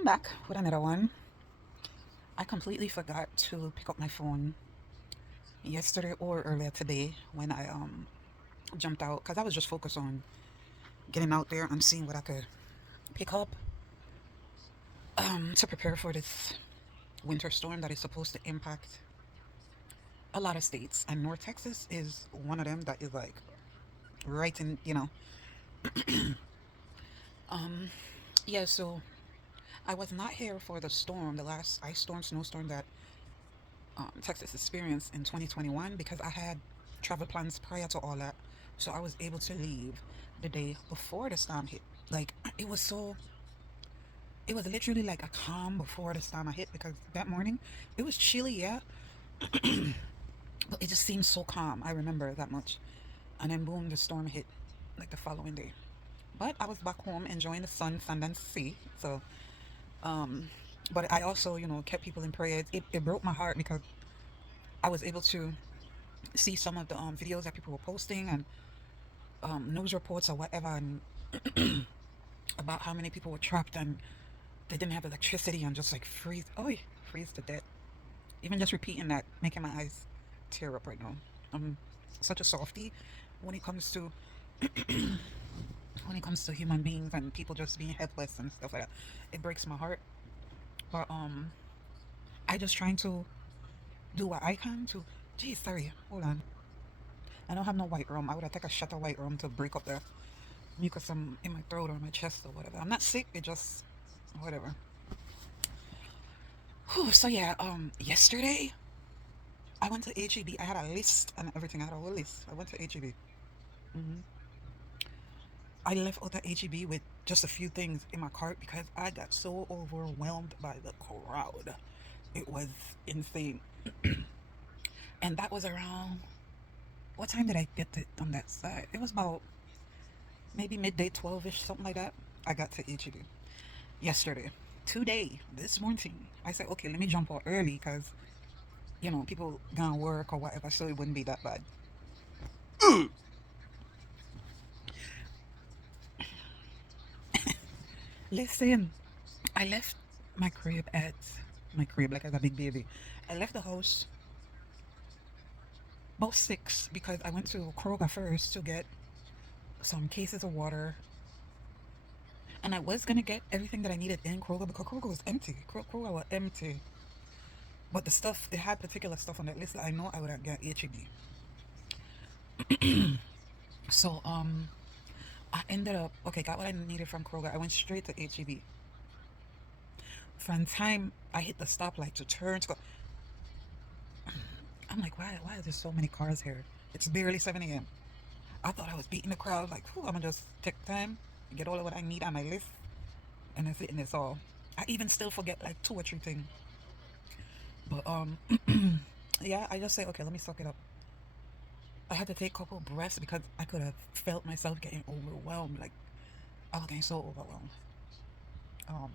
I'm back with another one. I completely forgot to pick up my phone yesterday or earlier today when I jumped out because I was just focused on getting out there and seeing what I could pick up to prepare for this winter storm that is supposed to impact a lot of states, and North Texas is one of them that is like right in, um yeah, so I was not here for the storm, the last ice storm, snowstorm that Texas experienced in 2021 because I had travel plans prior to all that. So I was able to leave the day before the storm hit. Like, it was literally like a calm before the storm hit because that morning it was chilly, yeah, but it just seemed so calm. I remember that much. And then boom, the storm hit like the following day. But I was back home enjoying the sun, Sundance Sea. So, um, but I also, kept people in prayer. It broke my heart because I was able to see some of the videos that people were posting and news reports or whatever, and about how many people were trapped and they didn't have electricity and just like freeze to death. Even just repeating that, making my eyes tear up right now. I'm such a softie when it comes to human beings and people just being helpless and stuff like that. It breaks my heart. But I just trying to do what I can to. Geez, sorry, hold on. I don't have no white rum. I would have take a shot of white rum to break up the mucus in my throat or my chest or whatever. I'm not sick. It just whatever. Whew, so yeah, yesterday I went to HEB. I had a list and everything. I had a whole list. I went to HEB. I left out at HEB with just a few things in my cart because I got so overwhelmed by the crowd. It was insane. And that was around what time did I get to on that side? It was about maybe midday 12ish, something like that. I got to HEB yesterday. Today, this morning, I said, okay, let me jump out early because, people gonna work or whatever, so it wouldn't be that bad. Listen, I left my crib like as a big baby. I left the house about 6 because I went to Kroger first to get some cases of water. And I was gonna get everything that I needed in Kroger because Kroger was empty. Kroger was empty. But the stuff, it had particular stuff on that list that I know I would have got HEB. So I ended up okay, got what I needed from Kroger. I went straight to HEB. From time I hit the stoplight to turn to go, I'm like, why are there so many cars here? It's barely 7 a.m. I thought I was beating the crowd. Like, I'm gonna just take time, get all of what I need on my list, and that's it, and it's all. I even still forget like two or three things. But yeah, I just say, okay, let me suck it up. I had to take a couple breaths because I could have felt myself getting overwhelmed. Like I was getting so overwhelmed. Um,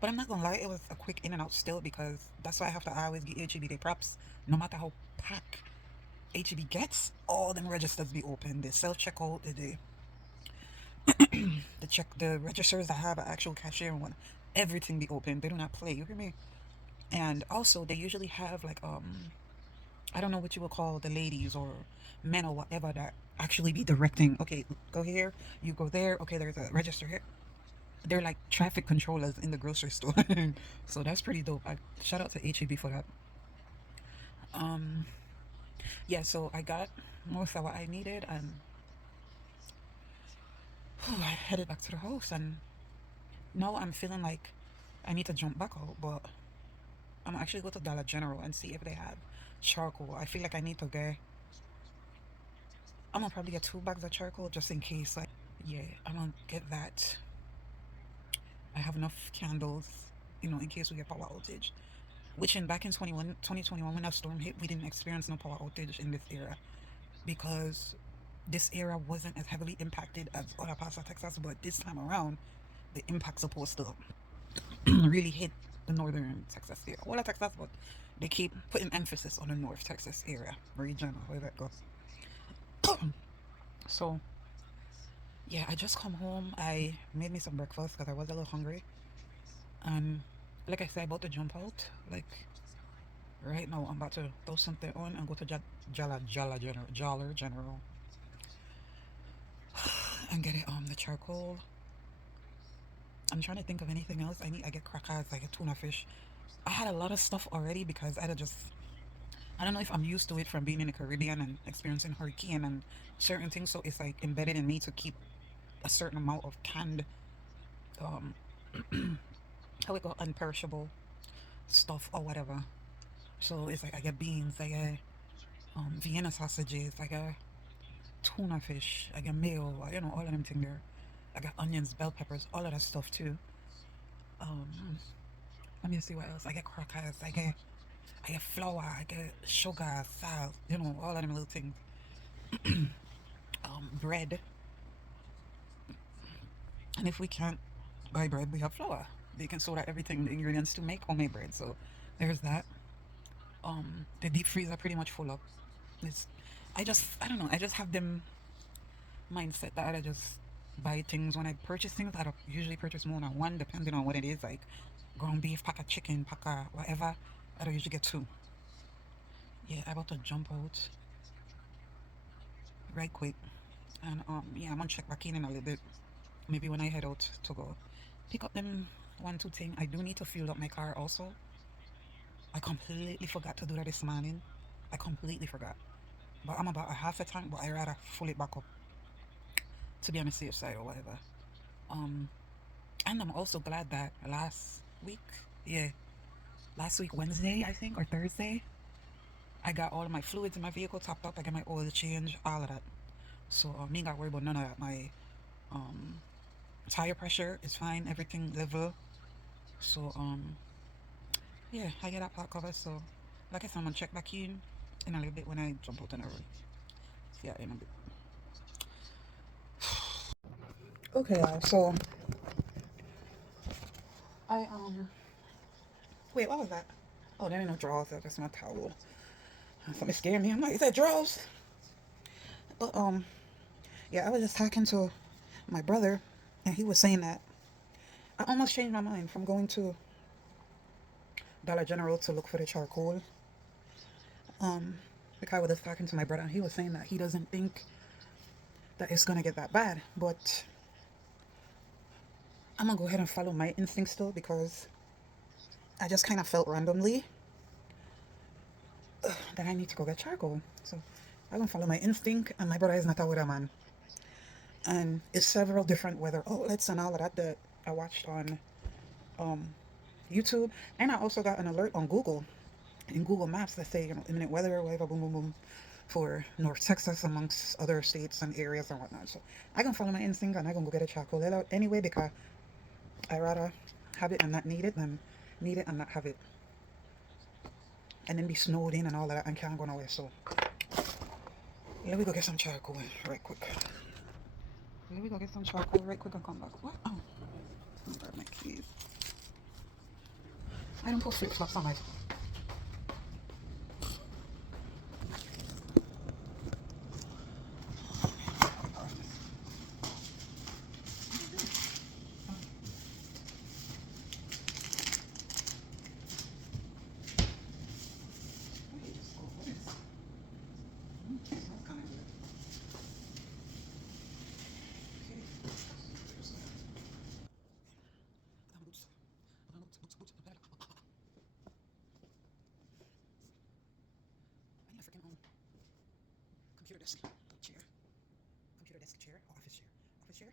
but I'm not gonna lie, it was a quick in and out still because that's why I have to always give HEB their props. No matter how packed HEB gets, all them registers be open. The self checkout, the registers that have an actual cashier and one, everything be open. They do not play. You hear me? And also they usually have like I don't know what you would call the ladies or men or whatever that actually be directing. Okay, go here, you go there. Okay, there's a register here. They're like traffic controllers in the grocery store. So that's pretty dope. I shout out to HEB for that. Um, yeah, so I got most of what I needed and I headed back to the house and now I'm feeling like I need to jump back out, but I'm actually go to Dollar General and see if they have charcoal. I feel like I need to get. I'm gonna probably get 2 bags of charcoal just in case. Like, yeah, I'm gonna get that. I have enough candles, in case we get power outage. Which in back in 2021 when that storm hit, we didn't experience no power outage in this era because this era wasn't as heavily impacted as other parts of Texas. But this time around, the impact supposed to really hit the northern Texas area. All of Texas, but they keep putting emphasis on the North Texas area region, however it goes. So yeah, I just come home. I made me some breakfast because I was a little hungry. And like I said, about to jump out. Like right now, I'm about to throw something on and go to Jollar General and get it the charcoal. I'm trying to think of anything else. I get crackers, I get tuna fish. I had a lot of stuff already because I don't know if I'm used to it from being in the Caribbean and experiencing hurricane and certain things. So it's like embedded in me to keep a certain amount of canned, um, how we go, unperishable stuff or whatever. So it's like I get beans, I get Vienna sausages, I get tuna fish, I get mayo, all of them things there. I got onions, bell peppers, all of that stuff too. Um, Let me see what else. I get flour, I get sugar, salt, all of them little things. Bread, and if we can't buy bread, we have flour, baking soda, everything, the ingredients to make homemade bread. So there's that. The deep freezer pretty much full up. It's, I don't know. I just have them mindset that I just buy things when I purchase things. I don't usually purchase more than one, depending on what it is. Like ground beef, pack of chicken, pack of whatever. I don't usually get two. Yeah, I about to jump out right quick, and yeah, I'm gonna check back in a little bit. Maybe when I head out to go pick up them one two thing. I do need to fuel up my car also. I completely forgot to do that this morning. I completely forgot. But I'm about a half a tank, but I rather fill it back up to be on the safe side or whatever. Um, and I'm also glad that week, yeah, last week Wednesday I think or Thursday, I got all of my fluids in my vehicle topped up. I got my oil change, all of that. So me ain't got worried about none of that. My um tire pressure is fine, everything level. So yeah, I get that part covered. So like I said, I'm gonna check back in a little bit when I jump out and everything. Yeah, in a bit. Okay, so I wait, what was that? Oh, there ain't no drawers. That's just my towel. Something scared me. I'm like, is that drawers? But yeah, I was just talking to my brother, and he was saying that I almost changed my mind from going to Dollar General to look for the charcoal. Um, because I was just talking to my brother, and he was saying that he doesn't think that it's gonna get that bad. But I'm gonna go ahead and follow my instinct still because I just kind of felt randomly that I need to go get charcoal. So I'm gonna follow my instinct, and my brother is not a weather man. And it's several different weather outlets and all of that that I watched on um, YouTube, and I also got an alert on Google in Google Maps that say imminent weather or whatever, boom boom boom, for North Texas amongst other states and areas and whatnot. So I can follow my instinct and I can go get a charcoal out anyway because I rather have it and not need it than need it and not have it and then be snowed in and all of that and can't go nowhere. So let me go get some charcoal right quick. Let me go get some charcoal right quick and come back. What? Oh, I'll grab my keys. I don't put flip flops on my. Computer desk chair, computer desk chair, or office chair, office chair.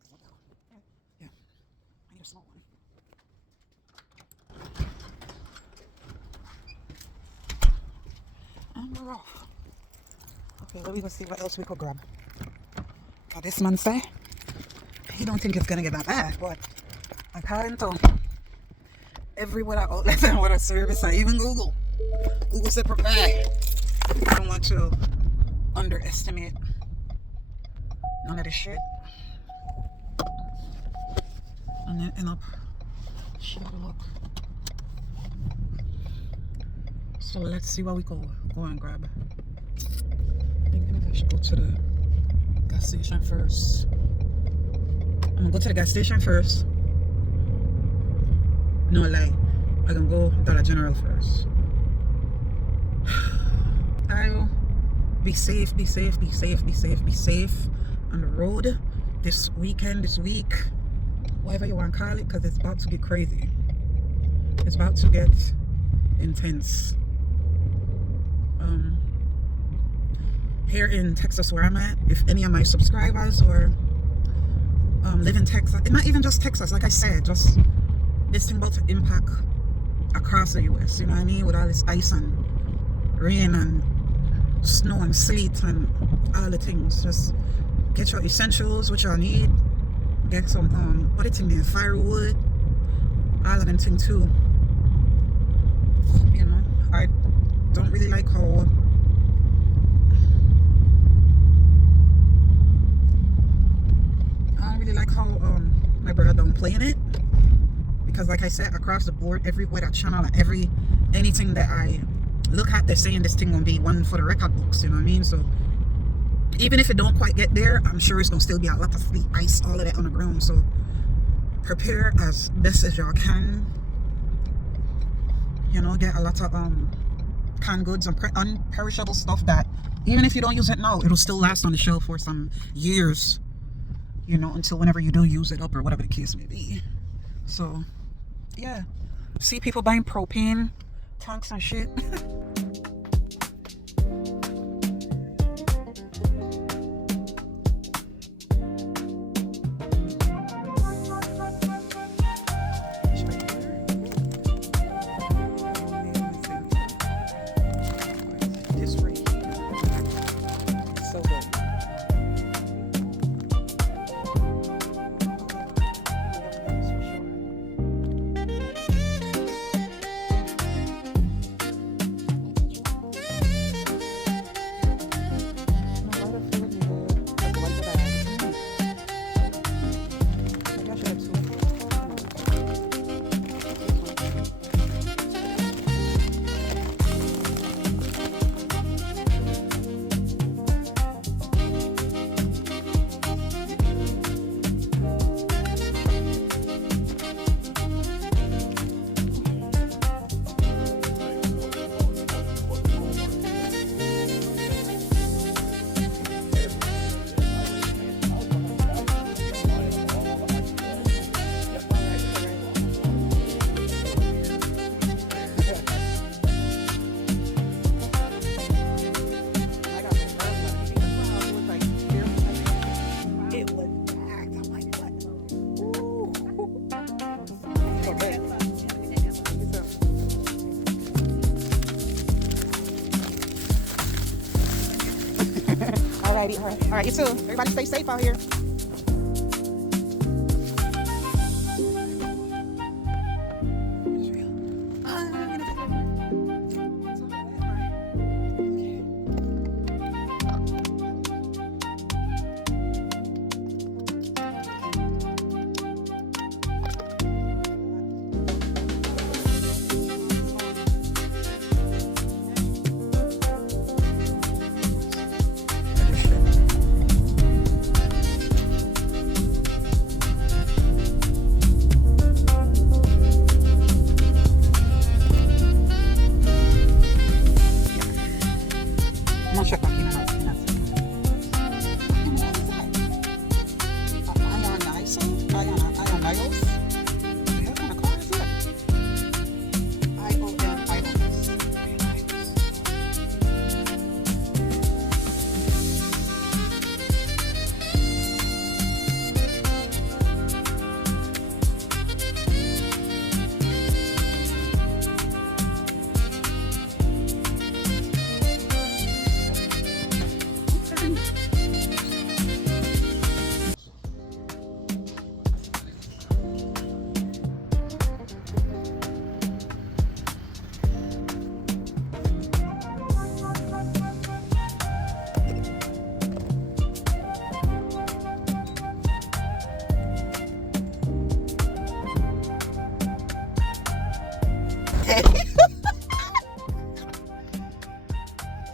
Cause what the hell? Yeah, I need a small one. And we're off. Okay, let me go see what else we could grab. Now this man say he don't think it's gonna get that bad, but according to every weather outlet and weather service, and even Google said prepare. I don't want to underestimate none of this shit and then end up shit luck. So let's see what we go and grab. I think I should go to the gas station first. I'm gonna go to the gas station first No lie. I can go Dollar General first. I'll be safe, be safe, be safe, be safe, be safe on the road this weekend, this week, whatever you want to call it, because it's about to get crazy. It's about to get intense. Here in Texas where I'm at, if any of my subscribers or live in Texas, and not even just Texas, like I said, just this thing about to impact across the US, you know what I mean, with all this ice and rain and snow and sleet and all the things. Just get your essentials, which you'll need. Get some what it's in there, firewood, all of them things too. You know, I don't really like how my brother don't play in it, because like I said, across the board, every weather channel, anything that I look at, they're saying this thing gonna be one for the record books, you know what I mean? So even if it don't quite get there, I'm sure it's gonna still be a lot of sleet, ice, all of that on the ground. So prepare as best as y'all can. You know, get a lot of canned goods and unperishable stuff that even if you don't use it now, it'll still last on the shelf for some years, you know, until whenever you do use it up or whatever the case may be. So yeah, see people buying propane tanks and shit. This right here, so good. Alrighty, all right, you too. Everybody stay safe out here.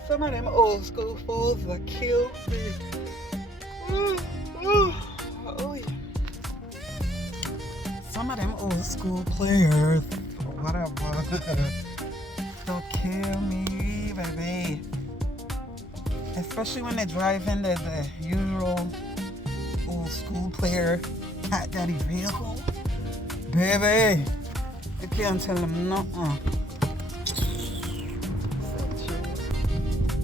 Some of them old school fools that kill me. Oh yeah. Some of them old school players. Whatever. Don't kill me, baby. Especially when they're driving the usual old school player Cat Daddy vehicle. Baby, you can't tell them nothing.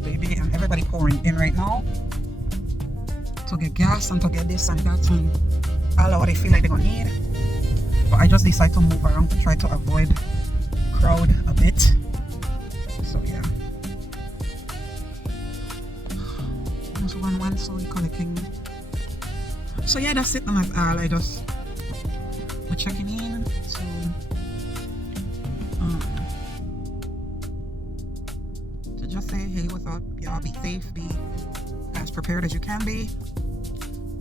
Baby, and everybody pouring in right now to get gas and to get this and that and all of what they feel like they're gonna need. But I just decide to move around to try to avoid crowd a bit. So yeah. Almost one so we collecting. So yeah, that's it. And that's all. We're checking in. So to just say, hey, what's up? Y'all be safe, be as prepared as you can be.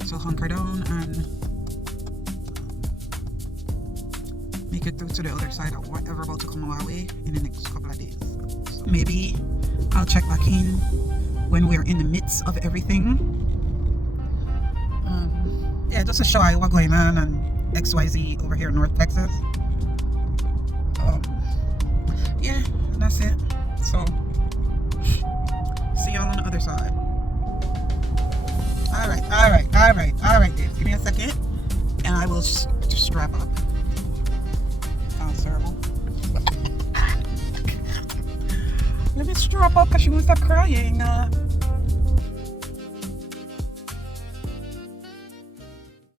So hunker down and make it through to the other side of whatever about to come our way in the next couple of days. So maybe I'll check back in when we're in the midst of everything. Yeah, just to show you what's going on and XYZ over here in North Texas. Yeah, that's it. So see y'all on the other side. Alright, Dave. Give me a second and I will just strap up. Sounds terrible. Let me strap up because she wants to stop crying.